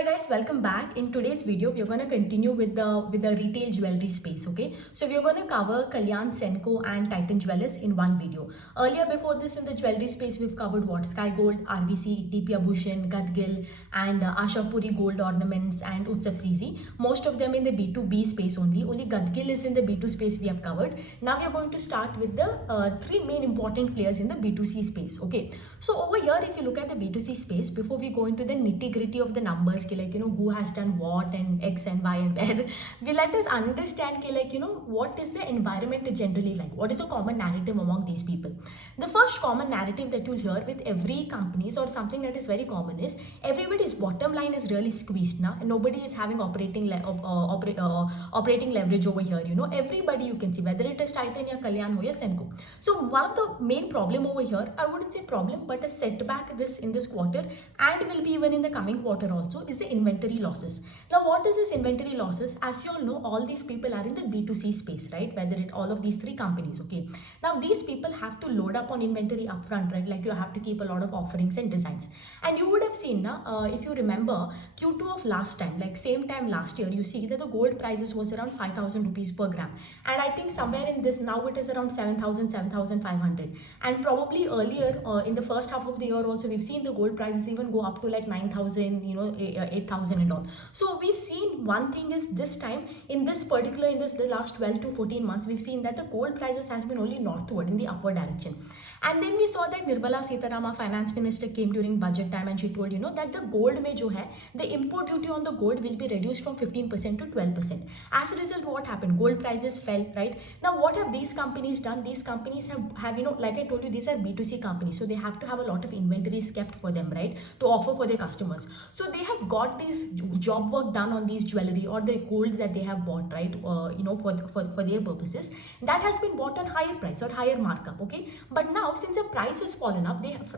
Hi guys, welcome back. In today's video, we're going to continue with the retail jewelry space. Okay, so we're going to cover Kalyan Senco and Titan Jewelers in one video. Earlier, before this, in the jewelry space, we've covered what Sky Gold, RBC, TP Abhushan, Gadgil, and Ashapuri Gold Ornaments and UTSAF. Most of them in the B2B space only. Only Gadgil is in the B2 space we have covered. Now we're going to start with the three main important players in the B2C space. Okay, so over here, if you look at the B2C space, before we go into the nitty gritty of the numbers, like who has done what and X and Y and where, we let us understand what is the environment generally like, what is the common narrative among these people. The first common narrative that you'll hear with every companies, or something that is very common, is everybody's bottom line is really squeezed now, and nobody is having operating leverage over here. Everybody you can see, whether it is Titan or Kalyan or Senco. So one of the main problem over here, I wouldn't say problem, but a setback in this quarter, and will be even in the coming quarter also, is the inventory losses. Now what is this inventory losses? As you all know, all these people are in the B2C space, right? Whether it all of these three companies. Okay, now these people have to load up on inventory upfront, right? Like you have to keep a lot of offerings and designs, and you would have seen now, if you remember Q2 of last time, like same time last year, you see that the gold prices was around 5,000 rupees per gram, and I think somewhere in this now it is around 7,500, and probably earlier in the first half of the year also we've seen the gold prices even go up to like 9,000, 8,000 and all. So we've seen one thing is this time in this the last 12 to 14 months, we've seen that the gold prices has been only northward in the upward direction. And then we saw that Nirmala Sitaraman, finance minister, came during budget time, and she told that the gold mein jo hai, the import duty on the gold will be reduced from 15% to 12%. As a result, what happened? Gold prices fell, right? Now what have these companies done? These companies have like I told you, these are B2C companies, so they have to have a lot of inventories kept for them, right, to offer for their customers. So they have got this job work done on these jewelry or the gold that they have bought, right, for their purposes, that has been bought on higher price or higher markup. Okay, but now since the price has fallen up, they have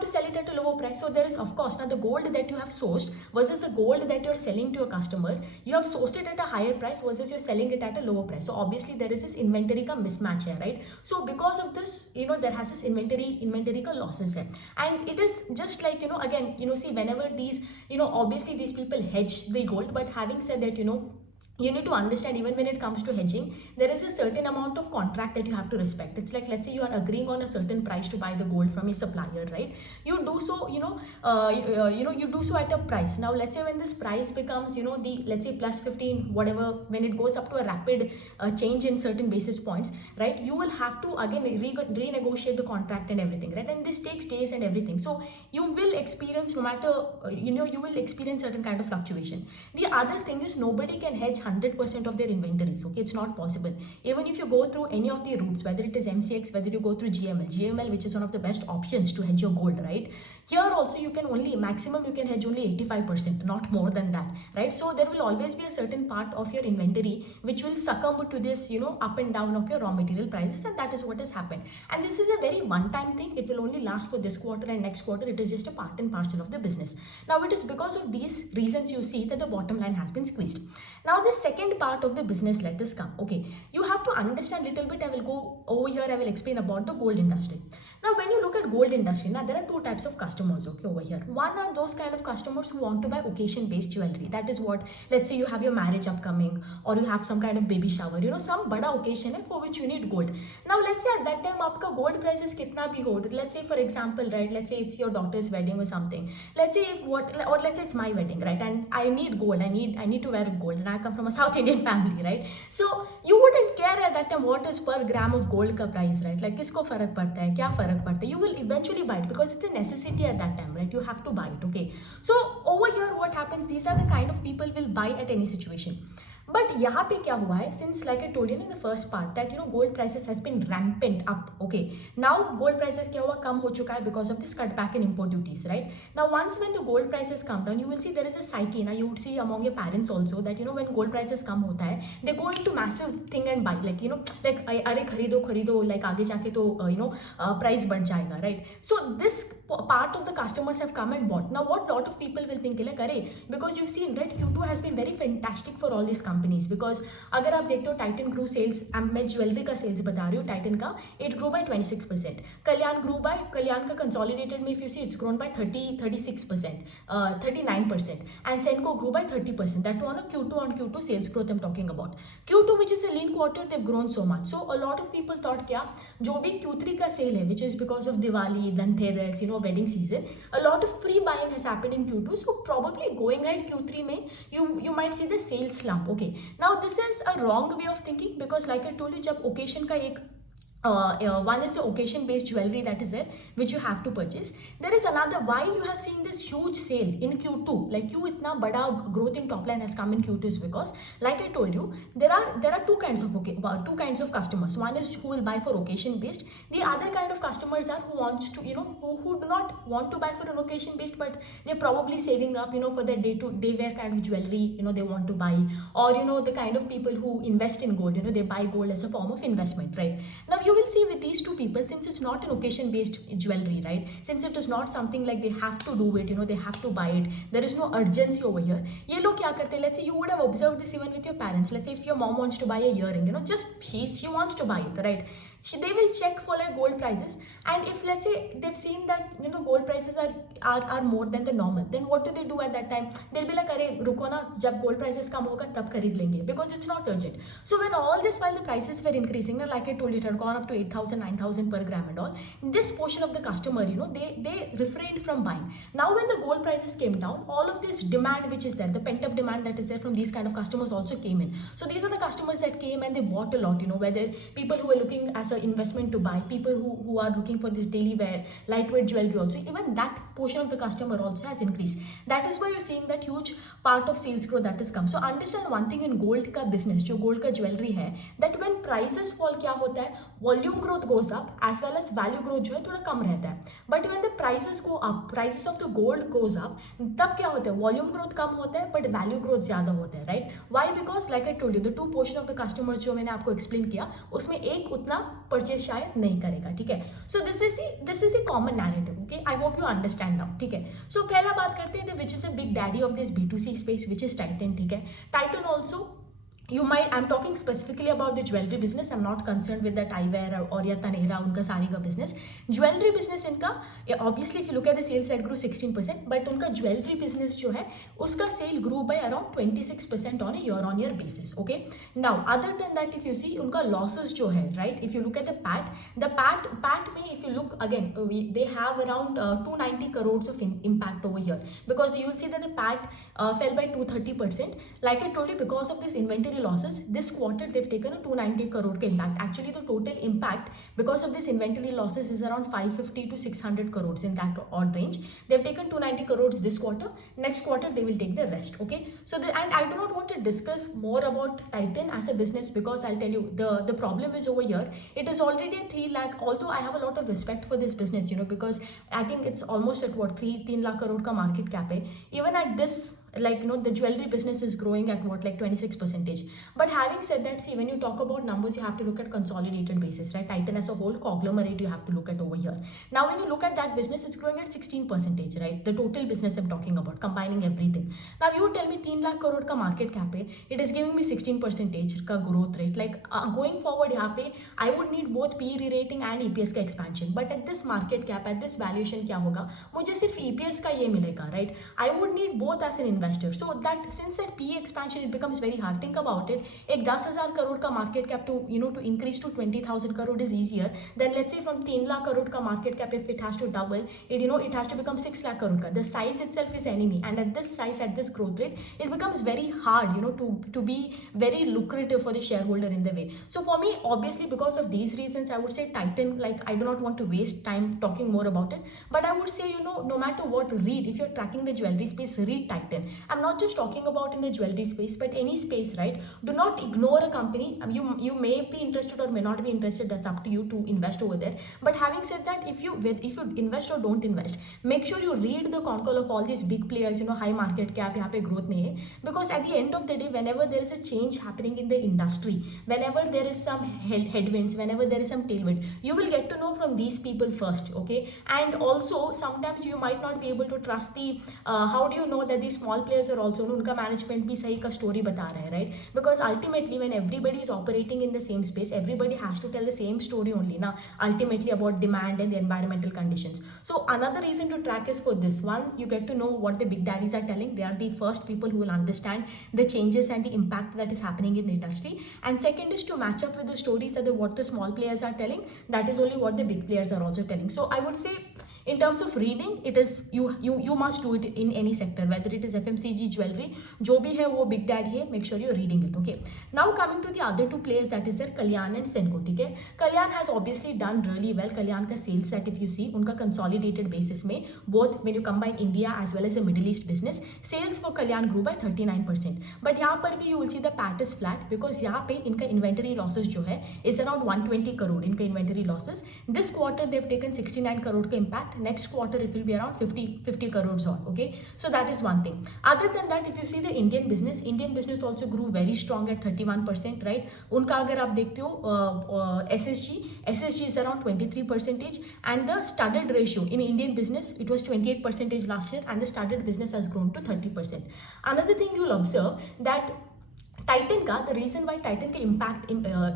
to sell it at a lower price. So there is, of course, now the gold that you have sourced versus the gold that you're selling to a customer, you have sourced it at a higher price versus you're selling it at a lower price. So obviously there is this inventory ka mismatch here, right? So because of this, there has this inventory ka losses here, and it is just like again, see, whenever these obviously these people hedge the gold, but having said that, you need to understand, even when it comes to hedging, there is a certain amount of contract that you have to respect. It's like, let's say you are agreeing on a certain price to buy the gold from a supplier, right? You do so, you do so at a price. Now let's say when this price becomes, let's say plus 15, whatever, when it goes up to a rapid change in certain basis points, right, you will have to again renegotiate the contract and everything, right? And this takes days and everything. So you will experience, no matter, you will experience certain kind of fluctuation. The other thing is, nobody can hedge 100% of their inventories. Okay, it's not possible. Even if you go through any of the routes, whether it is MCX, whether you go through GML, which is one of the best options to hedge your gold, right? Here also you can only, maximum you can hedge only 85%, not more than that, right? So there will always be a certain part of your inventory which will succumb to this, up and down of your raw material prices, and that is what has happened. And this is a very one-time thing. It will only last for this quarter and next quarter. It is just a part and parcel of the business. Now it is because of these reasons you see that the bottom line has been squeezed. Now the second part of the business, let us come. Okay, you have to understand a little bit. I will go over here, I will explain about the gold industry. Now when you look at gold industry, now there are two types of customers, okay, over here. One are those kind of customers who want to buy occasion based jewelry. That is what, let's say you have your marriage upcoming, or you have some kind of baby shower, some bada occasion for which you need gold. Now let's say at that time aapka gold prices kitna bhi ho, let's say for example, right, let's say it's your daughter's wedding or something, let's say or let's say it's my wedding, right, and I need gold, I need to wear gold, and I come from a South Indian family, right? So you wouldn't care at that time what is per gram of gold ka price, right? Like kisko farak padta hai, kya farak padta hai? You will eventually buy it because it's a necessity at that time, right? You have to buy it. Okay, so over here what happens, these are the kind of people will buy at any situation. But यहाँ पे क्या हुआ है, since like I told you in the first part that gold prices has been rampant up. Okay, now gold prices क्या हुआ, कम हो चुका है because of this cutback in import duties, right? Now once when the gold prices come down, you will see there is a psyche. Now you would see among your parents also that when gold prices कम होता है, they go into massive thing and buy, like like अरे खरीदो, like आगे जाके तो price बढ़ जाएगा, right? So this part of the customers have come and bought. Now what lot of people will think like अरे because you've seen right Q2 has been very fantastic for all these companies because अगर आप देखते हो Titan grew sales, मैं jewellery का sales बता रही हूँ, Titan का it grew by 26%, Kalyan का consolidated में if you see it's grown by 36%, 39%, and Senco grew by 30%. That one on Q2 sales growth I'm talking about. Q2 which is a lean quarter, they've grown so much. So a lot of people thought क्या जो भी Q3 का cell है which is because of Diwali, Dhanteras, wedding season, a lot of pre-buying has happened in Q2. So probably going ahead Q3 में you might see the sales slump. Okay, now this is a wrong way of thinking because like I told you जब occasion का एक one is the occasion based jewelry that is there which you have to purchase. There is another why you have seen this huge sale in Q2, like क्यों इतना बड़ा growth in top line has come in Q2 is because like I told you there are two kinds of customers. One is who will buy for occasion based, the other kind of customers are who wants to who do not want to buy for an occasion based but they're probably saving up for their day to day wear kind of jewelry they want to buy, or the kind of people who invest in gold, they buy gold as a form of investment, right? Now you will see with these two people, since it's not an occasion based jewelry, right, since it is not something like they have to do it, they have to buy it, there is no urgency over here. ये लोग क्या करते हैं, let's say you would have observed this even with your parents. Let's say if your mom wants to buy a earring, just she wants to buy it, right? They will check for like gold prices, and if let's say they've seen that gold prices are more than the normal, then what do they do at that time? They'll be like अरे रुको ना, जब gold prices कम होगा तब खरीद लेंगे, because it's not urgent. So when all this while the prices were increasing, like I told you, it had gone up to 8,000 9,000 per gram and all, this portion of the customer they refrained from buying. Now when the gold prices came down, all of this demand which is there, the pent up demand that is there from these kind of customers also came in. So these are the customers that came and they bought a lot, whether people who were looking as an investment to buy, people who are looking for this daily wear lightweight jewelry also, even that portion of the customer also has increased. That is why you're seeing that huge part of sales growth that has come. So understand one thing in gold का business, जो gold का jewelry है, that when prices fall क्या होता है, volume growth goes up as well as value growth जो है थोड़ा कम रहता है. But when the prices go up, prices of the gold goes up, तब क्या होता है, volume growth कम होता है but value growth ज़्यादा होता है, right? Why? Because like I told you, the two portion of the customers जो मैंने आपको explain किया, उसमें एक उतना purchase शायद नहीं करेगा, ठीक है? So this is the common narrative, okay? I hope you understand now, ठीक है? So पहला बात करते हैं which is a big daddy of this B2C space, which is Titan, ठीक है? Titan also, I'm talking specifically about the jewelry business. I'm not concerned with that eyewear or या तनेरा उनका साड़ी का business. Jewelry business इनका, obviously if you look at the sales side grew 16%, but उनका jewelry business जो है उसका sale grew by around 26% on a year-on-year basis. Okay. Now other than that, if you see उनका losses जो है, right? If you look at the PAT में if you look again, they have around 290 crores of impact over here, because you will see that the PAT fell by 230%. Like I told you, because of this inventory losses, this quarter they've taken a 290 crore ka impact. Actually the total impact because of this inventory losses is around 550 to 600 crores, in that odd range. They've taken 290 crores this quarter. Next quarter they will take the rest. Okay, so and I do not want to discuss more about Titan as a business, because I'll tell you the problem is over here. It is already a 3 lakh, although I have a lot of respect for this business, because I think it's almost at what 3 lakh crore ka market cap hai. Even at this, like the jewelry business is growing at what, like 26%. But having said that, see, when you talk about numbers, you have to look at consolidated basis, right? Titan as a whole conglomerate you have to look at over here. Now when you look at that business, it's growing at 16%, right? The total business I'm talking about, combining everything. Now you would tell me 3 lakh crore ka market cap hai, it is giving me 16% ka growth rate. Like going forward yahan pe I would need both PE re-rating and EPS ka expansion. But at this market cap, at this valuation, kya hoga, mujhe sirf EPS ka ye milega, right? I would need both as an investor. So that since that PE expansion, it becomes very hard. Think about it. Ek 10,000 crore ka market cap to to increase to 20,000 crore is easier than, let's say, from 3 lakh crore ka market cap, if it has to double it, it has to become 6 lakh crore ka. The size itself is enemy, and at this size, at this growth rate, it becomes very hard to be very lucrative for the shareholder in the way. So for me, obviously, because of these reasons, I would say Titan, like, I do not want to waste time talking more about it, but I would say, no matter what, read. If you're tracking the jewelry space, read Titan. I'm not just talking about in the jewelry space, but any space, right? Do not ignore a company. You may be interested or may not be interested. That's up to you to invest over there. But having said that, if you invest or don't invest, make sure you read the con call of all these big players. High market cap, यहाँ पे growth नहीं है. Because at the end of the day, whenever there is a change happening in the industry, whenever there is some headwinds, whenever there is some tailwind, you will get to know from these people first, okay? And also sometimes you might not be able to trust the how do you know that these small players are also उनका management भी सही का story बता रहा है, right? Because ultimately when everybody is operating in the same space, everybody has to tell the same story only now, ultimately about demand and the environmental conditions. So another reason to track is for this one, you get to know what the big daddies are telling. They are the first people who will understand the changes and the impact that is happening in the industry. And second is to match up with the stories that what the small players are telling. That is only what the big players are also telling. So I would say in terms of reading, it is you must do it in any sector, whether it is FMCG, jewelry, जो भी है वो big daddy है, make sure you're reading it, okay? Now coming to the other two players, that is their Kalyan and Senco, ठीक है? Kalyan has obviously done really well. Kalyan का sales set if you see, उनका consolidated basis में, both when you combine India as well as the Middle East business, sales for Kalyan grew by 39%. But यहाँ पर भी you will see the PAT is flat because यहाँ पे इनका inventory losses जो है is around 120 crore इनका inventory losses. This quarter they've taken 69 crore का impact. Next quarter it will be around 50 crores on, okay? So that is one thing. Other than that, if you see the Indian business also grew very strong at 31%, right? उनका अगर आप देखते हो SSG is around 23%, and the studded ratio in Indian business, it was 28% last year, and the studded business has grown to 30%. Another thing you'll observe that Titan ka, the reason why Titan ka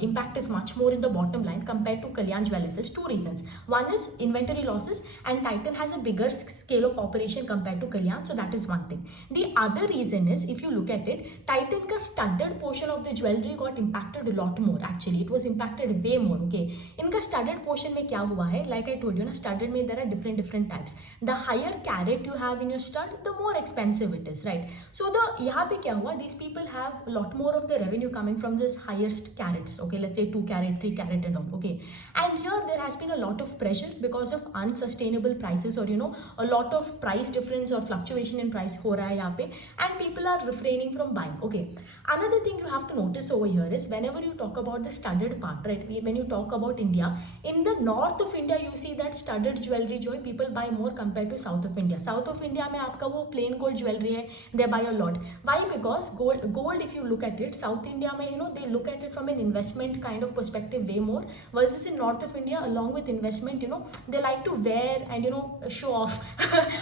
impact is much more in the bottom line compared to Kalyan Jewellers is two reasons. One is inventory losses, and Titan has a bigger scale of operation compared to Kalyan, so that is one thing. The other reason is, if you look at it, Titan ka studded portion of the jewelry got impacted a lot more. Actually, it was impacted way more. Okay, इनका studded portion में क्या हुआ है? Like I told you, ना studded में there are different types. The higher carat you have in your stud, the more expensive it is, right? So यहाँ पे क्या हुआ? These people have a lot more of the revenue coming from this highest carats, okay? Let's say 2 carat, 3 carat and all, okay? And here there has been a lot of pressure because of unsustainable prices, or a lot of price difference or fluctuation in price ho raha hai yahan pe, and people are refraining from buying, okay? Another thing you have to notice over here is whenever you talk about the studded part, right? When you talk about India, in the north of India you see that studded jewelry jo hai, people buy more compared to south of India. South of India mein aapka wo plain gold jewelry hai, they buy a lot. Why? Because gold if you look at it, South India mein, they look at it from an investment kind of perspective way more, versus in north of India, along with investment, they like to wear and show off.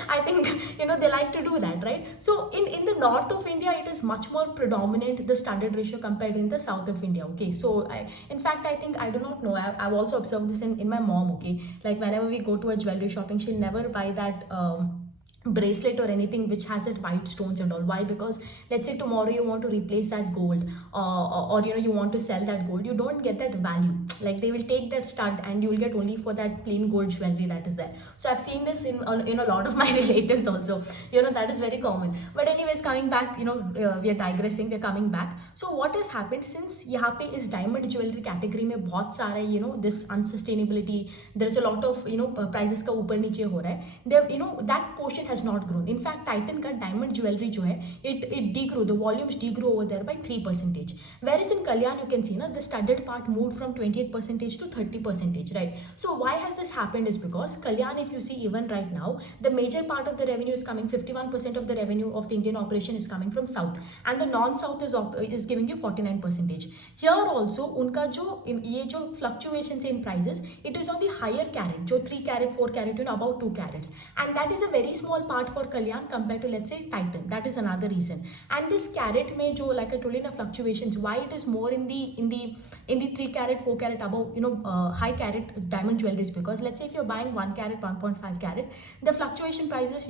I think they like to do that, right? So in the north of India, it is much more predominant, the studded ratio, compared in the south of India, okay? So in fact I think, I do not know, I've also observed this in my mom, okay? Like whenever we go to a jewelry shopping, she'll never buy that bracelet or anything which has that white stones and all. Why? Because let's say tomorrow you want to replace that gold, or you want to sell that gold, you don't get that value. Like they will take that stud and you will get only for that plain gold jewelry that is there. So I've seen this in a lot of my relatives also, that is very common. But anyways, coming back, we are digressing, we are coming back. So what has happened, since यहाँ पे is diamond jewelry category में बहुत सारा this unsustainability, there's a lot of prices का ऊपर नीचे हो रहा है, that portion has not grown. In fact, Titan ka diamond jewelry jo hai, it degrew, the volumes degrew over there by 3%. Whereas in Kalyan, you can see the studded part moved from 28% to 30%, right? So why has this happened is because Kalyan, if you see even right now, the major part of the revenue is coming, 51% of the revenue of the Indian operation is coming from South, and the non-South is giving you 49%. Here also, unka ye fluctuations in prices, it is on the higher carat, jo 3 carat, 4 carat, about 2 carats, and that is a very small part for Kalyan compared to, let's say, Titan. That is another reason. And this carat mein jo, like I told you, fluctuations, why it is more in the 3 carat, 4 carat above, high carat diamond jewelry is because, let's say if you're buying 1 carat, 1.5 carat, the fluctuation prices,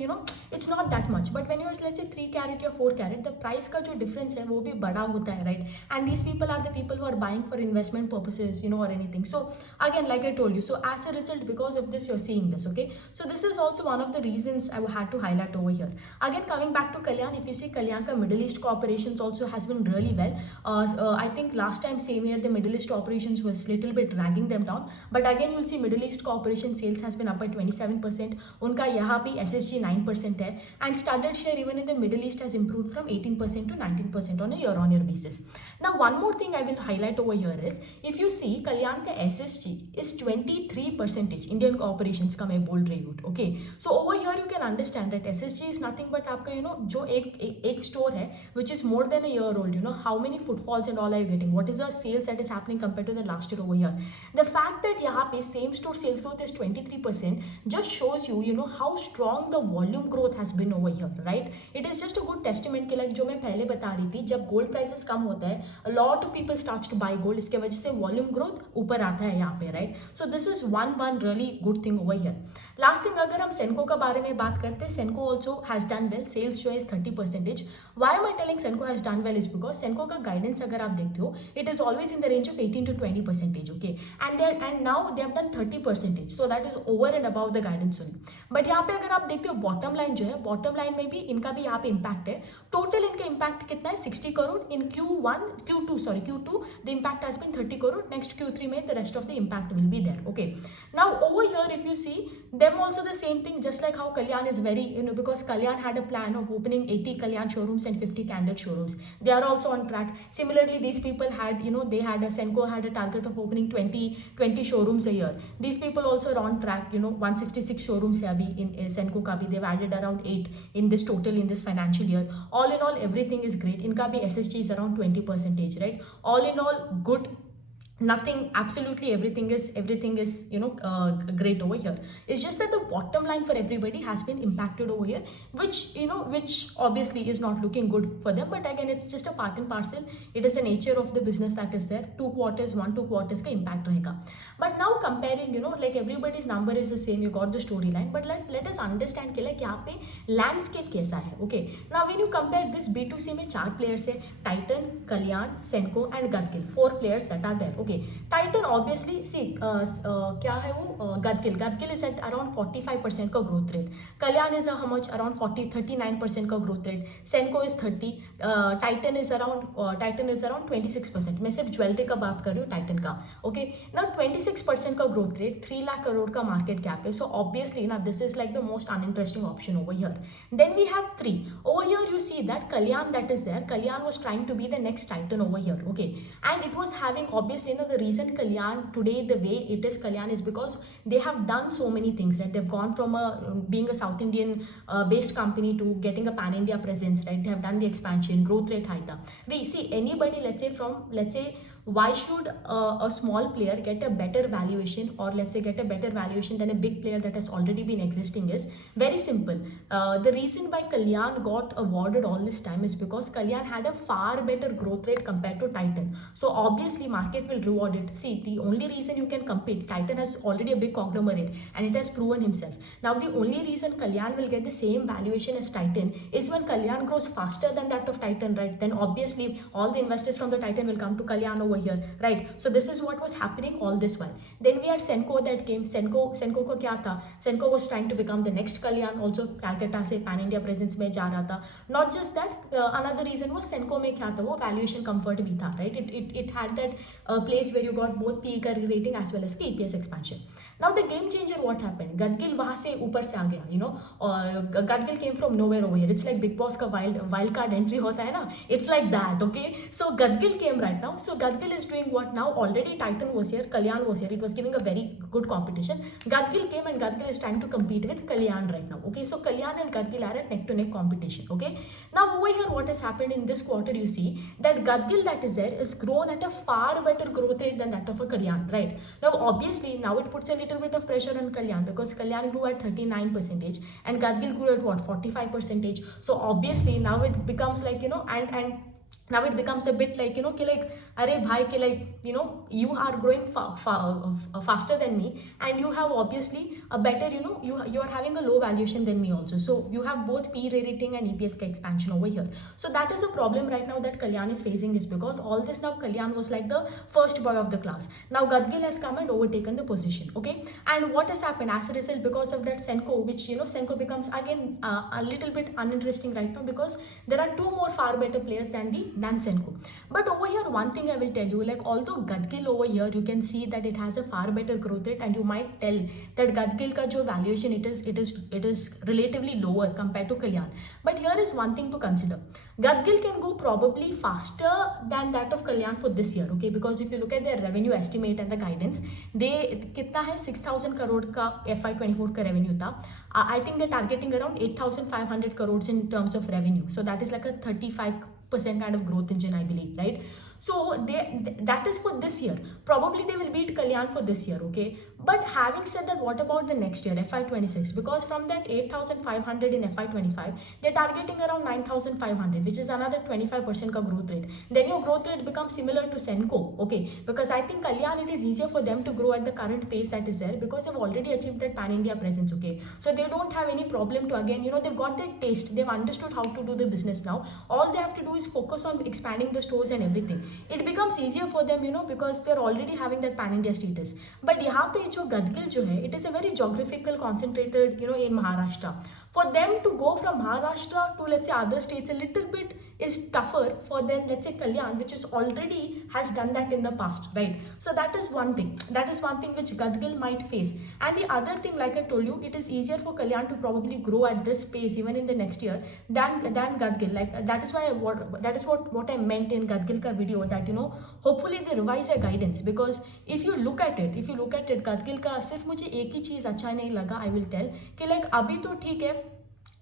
it's not that much. But when you're, let's say, 3 carat or 4 carat, the price ka jo difference hai, wo bhi bada hota hai, right? And these people are the people who are buying for investment purposes, or anything. So again, like I told you, so as a result, because of this, you're seeing this, okay? So this is also one of the reasons I had had to highlight over here. Again, coming back to Kalyan, if you see Kalyan ka Middle East operations also has been really well. I think last time same year the Middle East operations was little bit dragging them down, but again you'll see Middle East cooperation sales has been up by 27%. उनका यहाँ भी SSG 9% है, and studded share even in the Middle East has improved from 18% to 19% on a year-on-year basis. Now one more thing I will highlight over here is, if you see Kalyan का SSG is 23% Indian operations का मैं बोल रही हूँ. Okay, so over here you can understand that SSG is nothing but आपका जो एक store है which is more than a year old, how many footfalls and all are you getting, what is the sales that is happening compared to the last year over here. The fact that यहाँ पे same store sales growth is 23% just shows you how strong the volume growth has been over here, right? It is just a good testament कि like जो मैं पहले बता रही थी, जब gold prices कम होता है, a lot of people starts to buy gold, इसके वजह से volume growth ऊपर आता है यहाँ पे, right? So this is one really good thing over here. Last thing, अगर हम Senco का बारे में बात करते हैं, Senco also has done well, sales जो है 30%. Why am I telling Senco has done well is because Senco का guidance अगर आप देखते हो, it is always in the range of 18 to 20%, okay? And now they have done 30%, so that is over and above the guidance only. But यहाँ पे अगर आप देखते हो bottom line जो है, bottom line में भी इनका भी यहाँ पे impact है. Total इनका impact कितना है? 60 crore in Q2, the impact has been 30 crore. Next Q3 में the rest of the impact will be there, okay? Now over here if you see, them also the same thing, just like how Kalyan is very, because Kalyan had a plan of opening 80 Kalyan showrooms and 50 Candid showrooms. They are also on track. Similarly, these people had, Senco had a target of opening 20 showrooms a year. These people also are on track, 166 showrooms hai abhi in Senco ka bhi. They've added around 8 in this total in this financial year. All in all, everything is great. Inka bhi SSG is around 20%, right? All in all, good. Nothing, absolutely everything is great over here. It's just that the bottom line for everybody has been impacted over here, which obviously is not looking good for them, but again it's just a part and parcel. It is the nature of the business that is there. 2 quarters का impact रहेगा. But now comparing, like everybody's number is the same, you got the storyline, but let us understand कि like यहाँ पे landscape कैसा है. Okay, now when you compare this B2C में 4 players है, Titan, Kalyan, Senco and Gadgil, 4 players that are there. Okay, Titan obviously, see, क्या है वो, Gadgil is at around 45% का growth rate. Kalyan is how much? Around 39% का growth rate. Senco is 30. Titan is around 26%. मैं सिर्फ jewellery का बात कर रही हूँ, Titan का. Okay, now 26% का growth rate, 3 lakh crore का market cap है. So obviously, now this is like the most uninteresting option over here. Then we have 3. Over here you see that Kalyan that is there. Kalyan was trying to be the next Titan over here. Okay, and it was having obviously, the reason Kalyan today the way it is Kalyan is because they have done so many things, right? They've gone from being a South Indian based company to getting a pan India presence, right? They have done the expansion, growth rate high. We see anybody, let's say why should a small player get a better valuation, or let's say get a better valuation than a big player that has already been existing? Is very simple. The reason why Kalyan got awarded all this time is because Kalyan had a far better growth rate compared to Titan. So obviously market will reward it. See, the only reason you can compete, Titan has already a big conglomerate and it has proven himself. Now the only reason Kalyan will get the same valuation as Titan is when Kalyan grows faster than that of Titan, right? Then obviously all the investors from the Titan will come to Kalyan over here, right? So this is what was happening all this while. Then we had Senco that came. Senco को क्या था? Senco was trying to become the next Kalyan. Also Calcutta से pan India presence में जा रहा था. Not just that, another reason was Senco में क्या था? वो valuation comfort भी था, right? It had that place where you got both PE का rating as well as EPS expansion. Now the game changer, what happened? Gadgil वहाँ से ऊपर से आ गया, और Gadgil came from nowhere over here. It's like Big Boss का wild card entry होता है ना? It's like that, okay? So Gadgil came right now. So Gadgil is doing what now? Already Titan was here, Kalyan was here. It was giving a very good competition. Gadgil came and Gadgil is trying to compete with Kalyan right now. Okay, so Kalyan and Gadgil are at neck to neck competition. Okay, now over here what has happened in this quarter, you see that Gadgil that is there is grown at a far better growth rate than that of a Kalyan, right? Now obviously now it puts a little bit of pressure on Kalyan because Kalyan grew at 39% and Gadgil grew at what, 45%. So obviously now it becomes like, and now it becomes a bit like, कि like, अरे भाई, कि like, you are growing faster than me, and you have obviously a better, you are having a low valuation than me also, so you have both P rating and EPS ka expansion over here. So that is a problem right now that Kalyan is facing, is because all this now Kalyan was like the first boy of the class. Now Gadgil has come and overtaken the position, okay? And what has happened as a result, because of that Senco, which, Senco becomes again a little bit uninteresting right now, because there are two more far better players than Senco. But over here, one thing I will tell you, like, although Gadgil over here, you can see that it has a far better growth rate, and you might tell that Gadgil ka jo valuation, it is relatively lower compared to Kalyan. But here is one thing to consider. Gadgil can go probably faster than that of Kalyan for this year, okay? Because if you look at their revenue estimate and the guidance, they kitna hai 6,000 crore ka FY24 ka revenue tha. I think they're targeting around 8,500 crores in terms of revenue. So that is like a 35% kind of growth engine, I believe, right? So that is for this year. Probably they will beat Kalyan for this year, okay? But having said that, what about the next year, FY26? Because from that 8,500 in FY25, they're targeting around 9,500, which is another 25% ka growth rate. Then your growth rate becomes similar to Senco, okay? Because I think Kalyan, it is easier for them to grow at the current pace that is there, because they've already achieved that pan-India presence, okay? So they don't have any problem to, again, they've got their taste. They've understood how to do the business now. All they have to do is focus on expanding the stores and everything. It becomes easier for them, because they're already having that pan-India status. But यहाँ पे जो Gadgil जो है, it is a very geographical concentrated, in Maharashtra. For them to go from Maharashtra to, let's say, other states a little bit is tougher for them, let's say Kalyan, which is already has done that in the past, right? So that is one thing. That is one thing which Gadgil might face. And the other thing, like I told you, it is easier for Kalyan to probably grow at this pace even in the next year than Gadgil. Like, that is why what I meant in Gadgil ka video, that hopefully they revise their guidance. Because if you look at it, Gadgil का सिर्फ मुझे एक ही चीज़ अच्छा नहीं लगा, I will tell, कि like अभी तो ठीक है,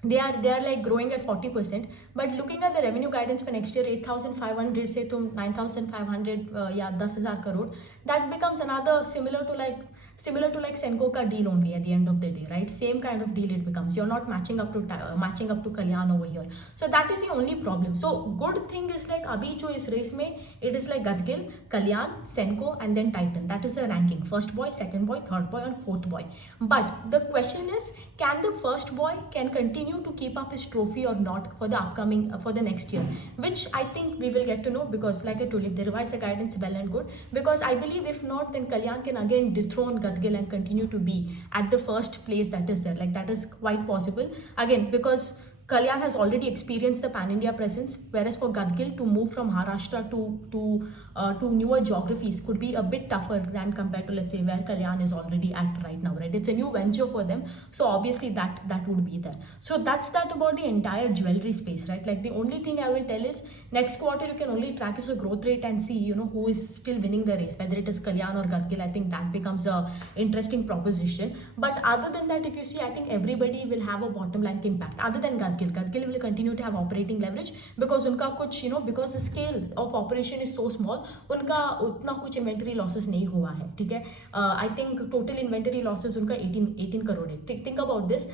they are like growing at 40%, but looking at the revenue guidance for next year, 8,500 से तुम 9,500 या 10,000 crore, that becomes another similar to like Senco ka deal only at the end of the day, right? Same kind of deal it becomes. You're not matching up to Kalyan over here. So that is the only problem. So good thing is like abhi jo is race mein, it is like Gadgil, Kalyan, Senco, and then Titan. That is the ranking: first boy, second boy, third boy, and fourth boy. But the question is, can the first boy can continue to keep up his trophy or not for the upcoming for the next year? Which I think we will get to know, because like I told you, if they revise the guidance, well and good. Because I believe if not, then Kalyan can again dethrone Gadgil and continue to be at the first place that is there. Like, that is quite possible. Again, because Kalyan has already experienced the pan-India presence, whereas for Gadgil to move from Maharashtra to newer geographies could be a bit tougher than compared to, let's say, where Kalyan is already at right now, right? It's a new venture for them, so obviously that would be there. So that's that about the entire jewelry space, right? Like, the only thing I will tell is next quarter you can only track is a growth rate and see, who is still winning the race, whether it is Kalyan or Gadgil. I think that becomes a interesting proposition. But other than that, if you see, I think everybody will have a bottom line impact other than Gadgil will continue to have operating leverage, because उनका कुछ because the scale of operation is so small, उनका उतना कुछ inventory losses नहीं हुआ है, ठीक है? I think total inventory losses उनका 18 crore है. Think about this.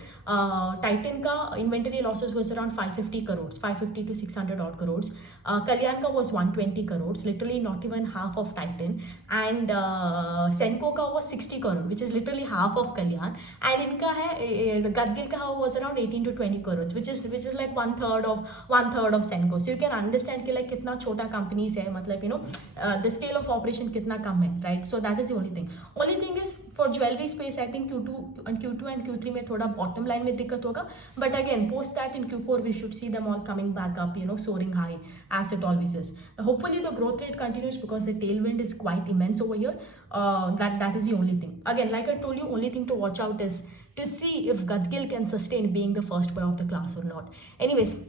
Titan का inventory losses was around 550 crores, 550 to 600 odd crores. Kalyan का was 120 crores, literally not even half of Titan. And Senco का was 60 crore, which is literally half of Kalyan. And इनका है Gadgil का was around 18 to 20 crores, which is like one third of Senco. So you can understand कि like कितना छोटा companies है, मतलब the scale of operation कितना कम है, right? So that is the only thing. Only thing is for jewelry space, I think Q2 and Q3 में थोड़ा bottom line में दिक्कत होगा. But again, post that in Q4 we should see them all coming back up, soaring high as it always is. Hopefully the growth rate continues, because the tailwind is quite immense over here. That is the only thing. Again, like I told you, only thing to watch out is to see if Gadgil can sustain being the first boy of the class or not. Anyways,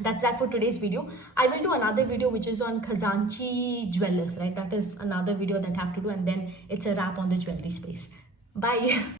that's that for today's video. I will do another video which is on Khazanchi jewelers, right? That is another video that I have to do, and then it's a wrap on the jewelry space. Bye.